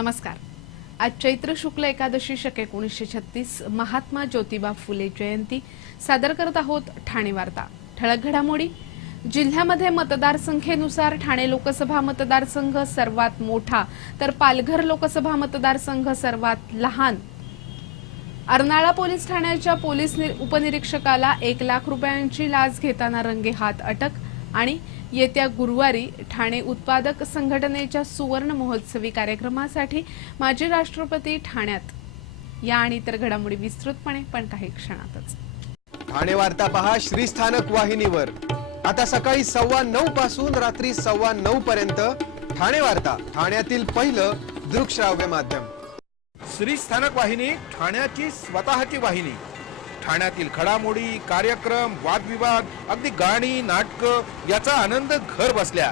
नमस्कार। आज चैत्र शुक्ल एकादशी शक 1936 महात्मा ज्योतिबा फुले जयंती सादर करत आहोत ठाणे वार्ता। ठळक घडामोडी। जिल्ह्यामध्ये मतदारसंख्येनुसार ठाणे लोकसभा मतदारसंघ सर्वात मोठा तर पालघर लोकसभा मतदारसंघ सर्वात लहान। अर्नाळा पोलीस ठाण्याच्या पोलीस उपनिरीक्षकाला 1 लाख रुपयांची लाच घेताना रंगेहात अटक। आणि येत्या गुरुवारी ठाणे उत्पादक संघटनेच्या सुवर्ण महोत्सवी कार्यक्रमासाठी माजी राष्ट्रपती ठाण्यात। या आणि इतर घडामोडी विस्तृतपणे पण काही क्षणातच। ठाणे वार्ता पहा श्रीस्थानक वाहिनीवर। आता सकाळी 9:15 पासून रात्री 9:15 पर्यंत ठाणे वार्ता, ठाण्यातील पहिलं दृकश्राव्य माध्यम। श्रीस्थानक वाहिनी, ठाण्याची स्वतःची वाहिनी। ठाण्यातील घडामोडी, कार्यक्रम, वादविवाद, अगदी गाणी, नाटक याचा आनंद घर बसल्या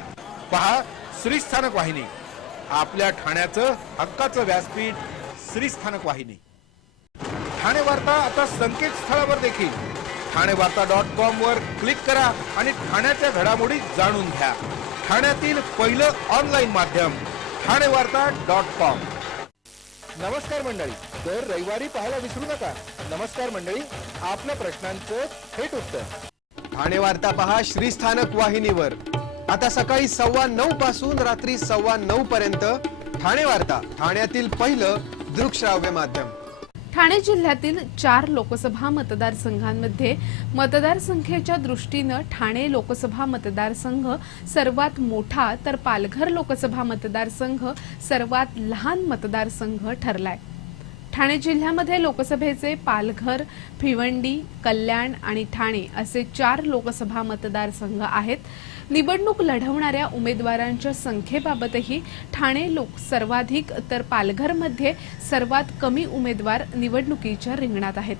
पहा श्रीस्थानक वाहिनी। आपल्या ठाण्याचं हक्काचं व्यासपीठ श्रीस्थानक वाहिनी। ठाणे वार्ता आता संकेतस्थळावर देखील ठाणेवार्ता.com वर क्लिक करा आणि ठाण्याच्या घडामोडी जाणून घ्या। ठाण्यातील पहिलं ऑनलाईन माध्यम ठाणेवार्ता.com। नमस्कार मंडळी, दर रविवारी पाहायला विसरू नका। नमस्कार मंडळी, आपल्या प्रश्नांचं थेट उत्तर। ठाणे वार्ता पहा श्रीस्थानक वाहिनीवर। आता सकाळी 9:15 पासून रात्री 9:15 पर्यंत ठाणे वार्ता, ठाण्यातील पहिलं दृकश्राव्य माध्यम। ठाणे जिल्ह्यातील 4 लोकसभा मतदारसंघांमध्ये मतदारसंख्येच्या दृष्टीने ठाणे लोकसभा मतदारसंघ सर्वात मोठा तर पालघर लोकसभा मतदारसंघ सर्वात लहान मतदारसंघ ठरलाय। ठाणे जिल्ह्यामध्ये लोकसभेचे पालघर, भिवंडी, कल्याण आणि ठाणे असे 4 लोकसभा मतदारसंघ आहेत। निवडणूक लढवणाऱ्या उमेदवारांच्या संख्येबाबतही ठाणे सर्वाधिक तर पालघरमध्ये सर्वात कमी उमेदवार निवडणुकीच्या रिंगणात आहेत।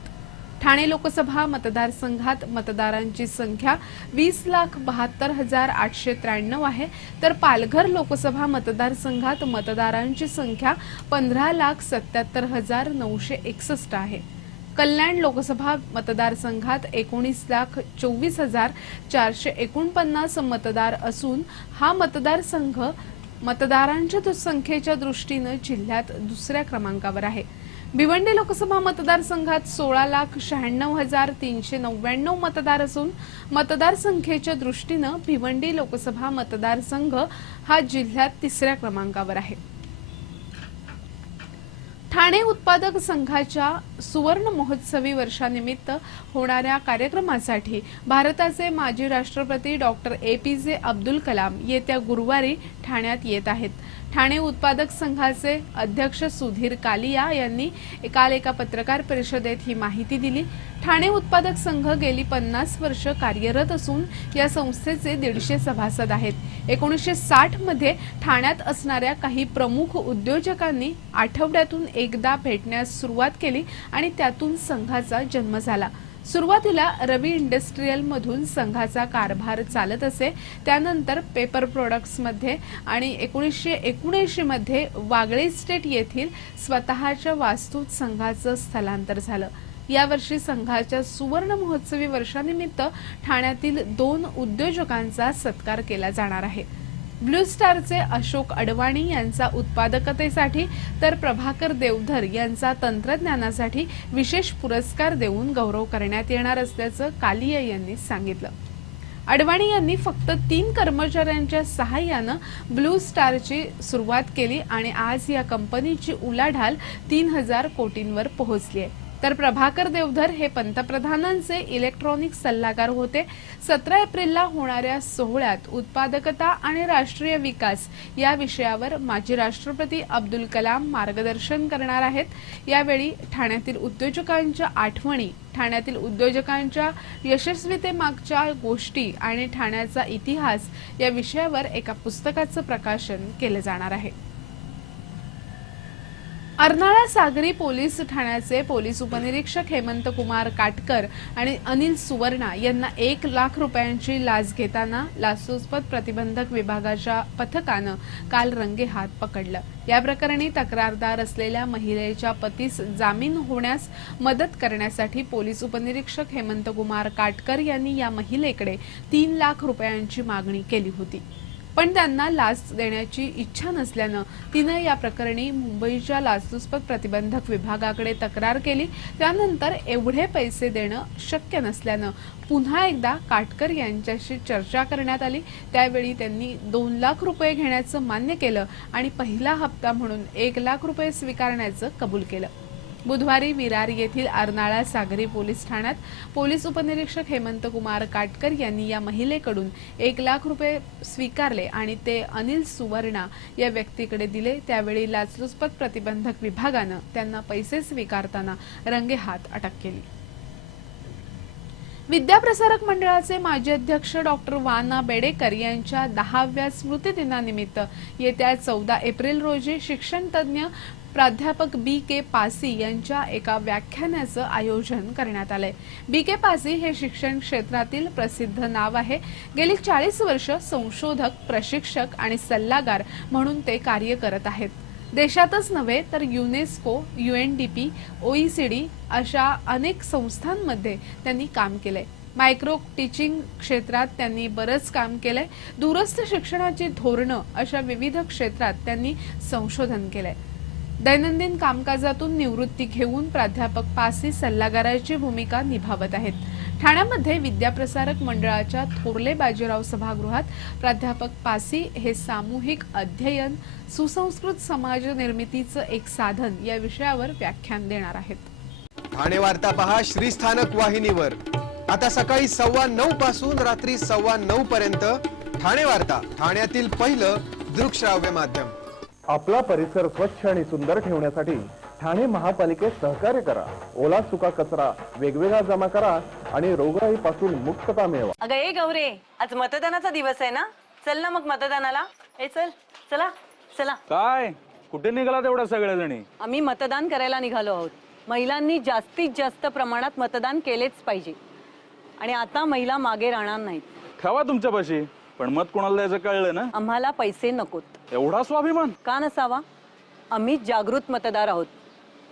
ठाणे लोकसभा मतदारसंघात मतदारांची संख्या 20,72,893 आहे, तर पालघर लोकसभा मतदारसंघात मतदारांची संख्या 15,77,961 आहे। कल्याण लोकसभा मतदारसंघात 19,24,449 मतदार असून हा मतदारसंघ मतदारांच्या संख्येच्या दृष्टीने जिल्ह्यात दुसऱ्या क्रमांकावर आहे। भिवंडी लोकसभा मतदारसंघात 16,96,399 मतदार असून मतदारसंख्येच्या दृष्टीने भिवंडी लोकसभा मतदारसंघ हा जिल्ह्यात 3ऱ्या क्रमांकावर आहे। ठाणे उत्पादक संघाच्या सुवर्ण महोत्सवी वर्षानिमित्त होणाऱ्या कार्यक्रमासाठी भारताचे माजी राष्ट्रपती डॉक्टर APJ अब्दुल कलाम येत्या गुरुवारी ठाण्यात येत आहेत। ठाणे उत्पादक संघाचे अध्यक्ष सुधीर कालिया यांनी काल एका पत्रकार परिषदेत ही माहिती दिली। ठाणे उत्पादक संघ गेली 50 वर्ष कार्यरत असून या संस्थेचे 150 सभासद आहेत। 1960 मध्ये ठाण्यात असणाऱ्या काही प्रमुख उद्योजकांनी आठवड्यातून एकदा भेटण्यास सुरुवात केली आणि त्यातून संघाचा जन्म झाला। सुरुवातीला रवी इंडस्ट्रियल मधून संघाचा कारभार चालत असे, त्यानंतर पेपर प्रोडक्ट्स मध्ये आणि 1979 मध्ये वागळे इस्टेट येथील स्वतःच्या वास्तूत संघाचं स्थलांतर झालं। यावर्षी संघाच्या सुवर्ण महोत्सवी वर्षानिमित्त ठाण्यातील 2 उद्योजकांचा सत्कार केला जाणार आहे। ब्लू स्टारचे अशोक अडवाणी यांचा उत्पादकतेसाठी तर प्रभाकर देवधर यांचा तंत्रज्ञानासाठी विशेष पुरस्कार देऊन गौरव करण्यात येणार असल्याचं कालिया यांनी सांगितलं। अडवाणी यांनी फक्त 3 कर्मचाऱ्यांच्या सहाय्याने ब्लू स्टारची सुरुवात केली आणि आज या कंपनीची उलाढाल 3000 कोटींवर पोहोचली आहे। तर प्रभाकर देवधर हे पंतप्रधानांचे इलेक्ट्रॉनिक सल्लागार होते। 17 एप्रिलला होणाऱ्या सोहळ्यात उत्पादकता आणि राष्ट्रीय विकास या विषयावर माजी राष्ट्रपती अब्दुल कलाम मार्गदर्शन करणार आहेत। यावेळी ठाण्यातील उद्योजकांच्या आठवणी, ठाण्यातील उद्योजकांच्या यशस्वीतेमागच्या गोष्टी आणि ठाण्याचा इतिहास या विषयावर एका पुस्तकाचं प्रकाशन केले जाणार आहे। अर्नाळा सागरी पोलीस ठाण्याचे पोलीस उपनिरीक्षक हेमंत कुमार काटकर आणि अनिल सुवर्णा यांना 1 लाख रुपयांची लाच घेताना लाचलुचपत प्रतिबंधक विभागाच्या पथकानं काल रंगेहात पकडलं। या प्रकरणी तक्रारदार असलेल्या महिलेच्या पतीस जामीन होण्यास मदत करण्यासाठी पोलीस उपनिरीक्षक हेमंत कुमार काटकर यांनी या महिलेकडे 3 लाख रुपयांची मागणी केली होती। पण त्यांना लाच देण्याची इच्छा नसल्यानं तिनं या प्रकरणी मुंबईच्या लाचलुचपत प्रतिबंधक विभागाकडे तक्रार केली। त्यानंतर एवढे पैसे देणं शक्य नसल्यानं पुन्हा एकदा काटकर यांच्याशी चर्चा करण्यात आली। त्यावेळी त्यांनी 2 लाख रुपये घेण्याचं मान्य केलं आणि पहिला हप्ता म्हणून 1 लाख रुपये स्वीकारण्याचं कबूल केलं। बुधवारी विरार येथील अर्नाळा सागरी पोलीस ठाण्यात पोलीस उपनिरीक्षक हेमंत कुमार काटकर यांनी या महिलेकडून 1 लाख रुपये स्वीकारले आणि ते अनिल सुवर्णा या व्यक्तीकडे दिले। त्यावेळी लाचलुचपत प्रतिबंधक विभागानं त्यांना पैसे स्वीकारताना रंगेहात अटक केली। विद्याप्रसारक मंडळाचे माजी अध्यक्ष डॉक्टर वाना बेडेकर यांच्या 10व्या स्मृतिदिनानिमित्त येत्या 14 एप्रिल रोजी शिक्षणतज्ज्ञ प्राध्यापक बी.के. पासी यांच्या एका व्याख्यानाचं आयोजन करण्यात आलंय। बी.के. पासी हे शिक्षण क्षेत्रातील प्रसिद्ध नाव आहे। गेली 40 वर्ष संशोधक, प्रशिक्षक आणि सल्लागार म्हणून ते कार्य करत आहेत। देशातच नव्हे तर युनेस्को, UNDP, OECD अशा अनेक संस्थांमध्ये त्यांनी काम केलंय। मायक्रो टीचिंग क्षेत्रात त्यांनी बरंच काम केलंय। दूरस्थ शिक्षणाची धोरणं अशा विविध क्षेत्रात त्यांनी संशोधन केलंय। दैनंदिन कामकाजातून निवृत्ती घेऊन प्राध्यापक पासी सल्लागाराची भूमिका निभावत आहेत। ठाण्यामध्ये विद्याप्रसारक मंडळाच्या थोरले बाजीराव सभागृहात प्राध्यापक पासी हे सामूहिक अध्ययन, सुसंस्कृत समाज निर्मितीचं एक साधन या विषयावर व्याख्यान देणार आहेत। ठाणे वार्ता पहा श्रीस्थानक वाहिनीवर। आता सकाळी 9:15 पासून रात्री 9:15 पर्यंत ठाणे वार्ता, ठाण्यातील पहिलं दृकश्राव्य माध्यम। आपला परिसर स्वच्छ आणि सुंदर ठेवण्यासाठी ठाणे महापालिकेत सहकार्य करा। ओला सुका कचरा वेगवेगळा जमा करा आणि रोगराईपासून मुक्तता मिळवा। अगं ए गौरे, आज मतदानाचा दिवस आहे ना, चल ना मग मतदानाला। चला चला। काय कुठे निघाला तेवढ्या सगळ्या जणी? आम्ही मतदान करायला निघालो आहोत। महिलांनी जास्तीत जास्त प्रमाणात मतदान केलेच पाहिजे आणि आता महिला मागे राहणार नाहीत। ठेवा तुमच्यापाशी, पण मत कोणाला द्यायचं कळलं ना? आम्हाला पैसे नकोत। एवढा स्वाभिमान का नसावा? आम्ही जागृत मतदार आहोत।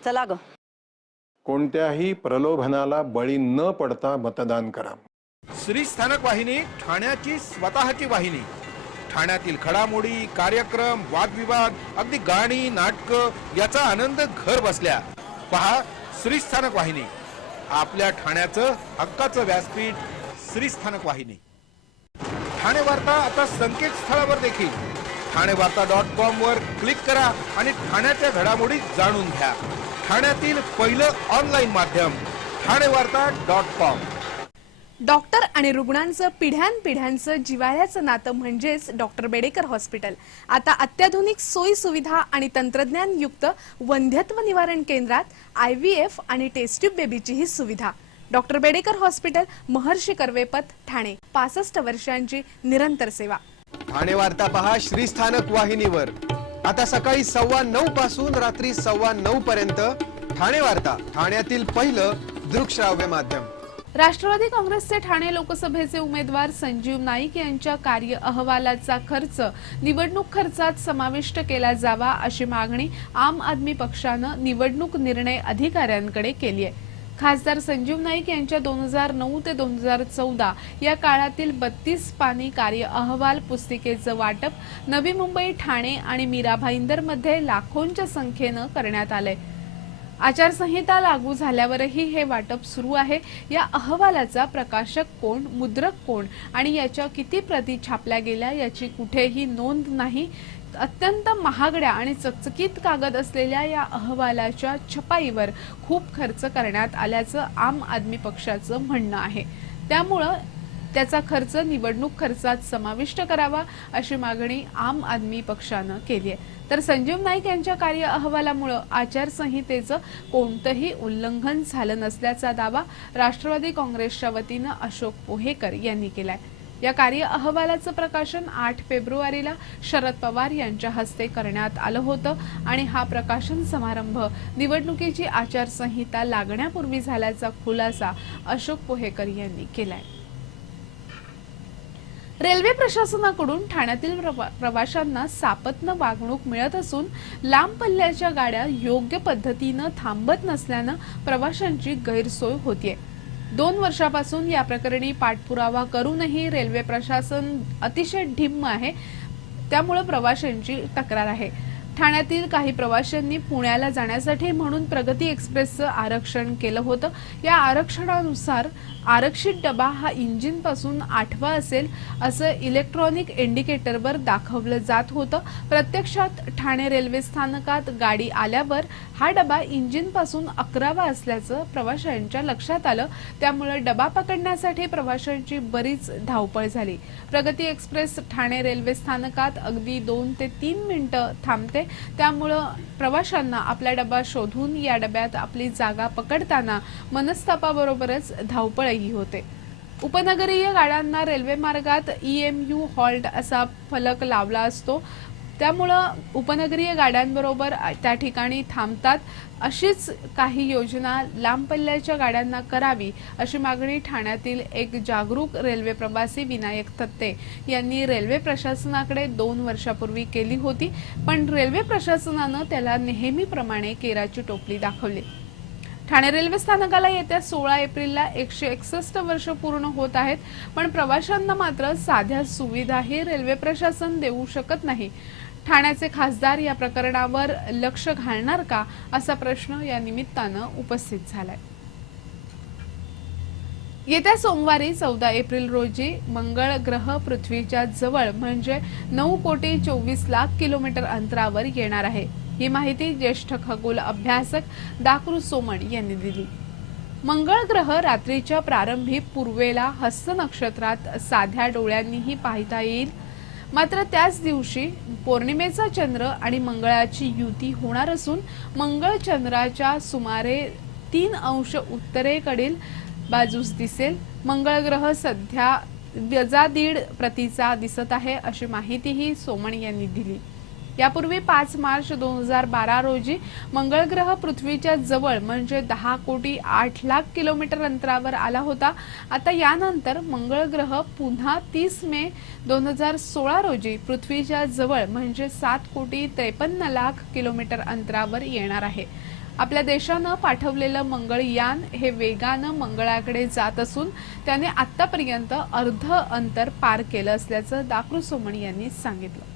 चला ग। कोणत्याही प्रलोभनाला बळी न पडता मतदान करा। श्रीस्थानक वाहिनी, ठाण्याची स्वतःची वाहिनी। ठाण्यातील घडामोडी, कार्यक्रम, वादविवाद, अगदी गाणी, नाटकं याचा आनंद घर बसल्या पहा श्रीस्थानक वाहिनी। आपल्या ठाण्याचं हक्काचं व्यासपीठ श्रीस्थानक वाहिनी। ठाणे वार्ता आता संकेतस्थळावर देखील ठाणेवार्ता.com वर क्लिक करा आणि ठाण्याच्या घडामोडी जाणून घ्या। ठाण्यातील पहिलं ऑनलाईन माध्यम ठाणेवार्ता.com। डॉक्टर आणि रुग्णांचं पिढ्यानपिढ्यांचं जिव्हाळ्याचं नातं म्हणजेच डॉक्टर बेडेकर हॉस्पिटल। आता अत्याधुनिक सोयी सुविधा आणि तंत्रज्ञान युक्त वंध्यत्व निवारण केंद्रात IVF आणि टेस्ट ट्यूब बेबीचीही सुविधा। डॉक्टर बेडेकर हॉस्पिटल, महर्षी कर्वेपथ, ठाणे। 65 वर्षांची निरंतर सेवा। ठाणे वार्ता पहा श्रीस्थानक वाहिनीवर। आता सकाळी 9:15 पासून रात्री 9:15 पर्यंत ठाणे वार्ता, ठाण्यातील पहिलं दृकश्राव्य माध्यम। राष्ट्रवादी काँग्रेसचे ठाणे लोकसभेचे उमेदवार संजीव नाईक यांच्या कार्य अहवालाचा खर्च निवडणूक खर्चात समाविष्ट केला जावा अशी मागणी आम आदमी पक्षानं निवडणूक निर्णय अधिकाऱ्यांकडे केली आहे। खासदार संजीव नाईक यांच्या 2009 ते 2014 या काळातील 32 पानी कार्य अहवाल पुस्तिकेचं वाटप नवी मुंबई, ठाणे आणि मीरा भाईंदरमध्ये लाखोंच्या संख्येनं करण्यात आलंय। आचारसंहिता लागू झाल्यावरही हे वाटप सुरू आहे। या अहवालाचा प्रकाशक कोण, मुद्रक कोण आणि याच्या किती प्रती छापल्या गेल्या याची कुठेही नोंद नाही। अत्यंत महागड्या आणि चकचकीत कागद असलेल्या या अहवालाच्या छपाईवर खूप खर्च करण्यात आल्याचं आम आदमी पक्षाचं म्हणणं आहे। त्यामुळे त्याचा खर्च निवडणूक खर्चात समाविष्ट करावा अशी मागणी आम आदमी पक्षानं केली आहे। तर संजीव नाईक यांच्या कार्य अहवालामुळे आचारसंहितेचं कोणतंही उल्लंघन झालं नसल्याचा दावा राष्ट्रवादी काँग्रेसच्या वतीनं अशोक पोहेकर यांनी केलाय। या कार्य अहवालाचं प्रकाशन 8 फेब्रुवारीला शरद पवार यांच्या हस्ते करण्यात आलं होतं आणि हा प्रकाशन समारंभ निवडणुकीची आचारसंहिता लागण्यापूर्वी झाल्याचा खुलासा अशोक पोहेकर यांनी केलाय। रेल्वे प्रशासनाकडून ठाण्यातील प्रवाशांना सापत्न वागणूक मिळत असून लांब पल्ल्याच्या गाड्या योग्य पद्धतीनं थांबत नसल्यानं प्रवाशांची गैरसोय होतीये। 2 वर्षापासून या प्रकरणी पाठपुरावा करूनही रेल्वे प्रशासन अतिशय ढिम्म आहे। त्यामुळे प्रवाशांची तक्रार आहे। ठाण्यातील काही प्रवाशांनी पुण्याला जाण्यासाठी म्हणून प्रगती एक्सप्रेसचं आरक्षण केलं होतं। या आरक्षणानुसार आरक्षित डबा हा इंजिन पासून 8वा असेल असं इलेक्ट्रॉनिक इंडिकेटरवर दाखवलं जात होतं। प्रत्यक्षात ठाणे रेल्वे स्थानकात गाडी आल्यावर हा डबा इंजिन पासून 11वा असल्याचं प्रवाशांच्या लक्षात आलं। त्यामुळे डबा पकडण्यासाठी प्रवाशांची बरीच धावपळ झाली। प्रगती एक्सप्रेस ठाणे रेल्वे स्थानकात अगदी 2 ते 3 मिनिटं थांबते। त्यामुळे प्रवाशांना आपला डबा शोधून या डब्यात आपली जागा पकडताना मनस्तापाबरोबरच धावपळही होते। उपनगरीय गाड्यांना रेल्वे मार्गात EMU हॉल्ट असा फलक लावला असतो। त्यामुळं उपनगरीय गाड्यांबरोबर त्या ठिकाणी थांबतात। अशीच काही योजना लांब पल्ल्याच्या गाड्यांना करावी अशी मागणी ठाण्यातील एक जागरूक रेल्वे प्रवासी विनायक थत्ते यांनी रेल्वे प्रशासनाकडे 2 वर्षापूर्वी केली होती, पण रेल्वे प्रशासनानं त्याला नेहमीप्रमाणे केराची टोपली दाखवली। ठाणे रेल्वे स्थानकाला येत्या 16 एप्रिलला 161 वर्ष पूर्ण होत आहेत, पण प्रवाशांना मात्र साध्या सुविधाही रेल्वे प्रशासन देऊ शकत नाही। ठाण्याचे खासदार या प्रकरणावर लक्ष घालणार का असा प्रश्न या निमित्तानं उपस्थित झालाय। येत्या सोमवारी 14 एप्रिल रोजी मंगळ ग्रह पृथ्वीच्या जवळ म्हणजे 9,24,00,000 किलोमीटर अंतरावर येणार आहे। ही माहिती ज्येष्ठ खगोल अभ्यासक दाकृ सोमण यांनी दिली। मंगळ ग्रह रात्रीच्या प्रारंभी पूर्वेला हस्त नक्षत्रात साध्या डोळ्यांनीही पाहता येईल। मात्र त्याच दिवशी पौर्णिमेचा चंद्र आणि मंगळाची युती होणार असून मंगळ चंद्राच्या सुमारे 3 अंश उत्तरेकडील बाजूस दिसेल। मंगळ ग्रह सध्या वजा 1.5 प्रतीचा दिसत आहे अशी माहितीही सोमण यांनी दिली। यापूर्वी 5 मार्च 2012 रोजी मंगळ ग्रह पृथ्वीच्या जवळ म्हणजे 10,08,00,000 किलोमीटर अंतरावर आला होता। आता यानंतर मंगळ ग्रह पुन्हा 30 मे 2016 रोजी पृथ्वीच्या जवळ म्हणजे 7,53,00,000 किलोमीटर अंतरावर येणार आहे। आपल्या देशानं पाठवलेलं मंगळयान हे वेगानं मंगळाकडे जात असून त्याने आतापर्यंत अर्ध अंतर पार केलं असल्याचं दाकृ सोमण यांनी सांगितलं।